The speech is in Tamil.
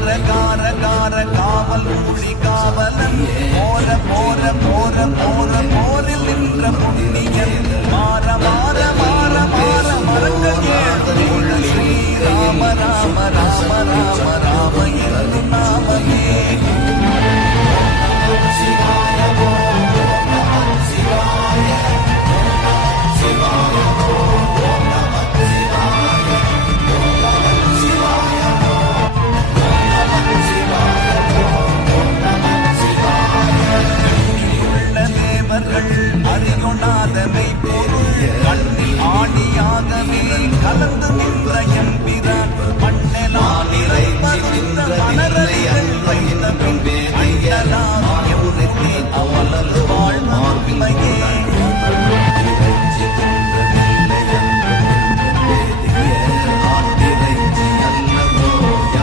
கார கார காவல் மொழி காவலன் போர போர போர போர போரில் நின்ற புண்ணியன் மாற மாற மாற மாற மரங்கள் ஏழு ஸ்ரீராம ராம ராம ராம ராம என்னும் நாமமே அறியொணாதமை பொருள் கண்ணில் ஆணியாகவே கலந்து நின்ற எம்பிரான் மண்ணெலாம் நிறைந்த மன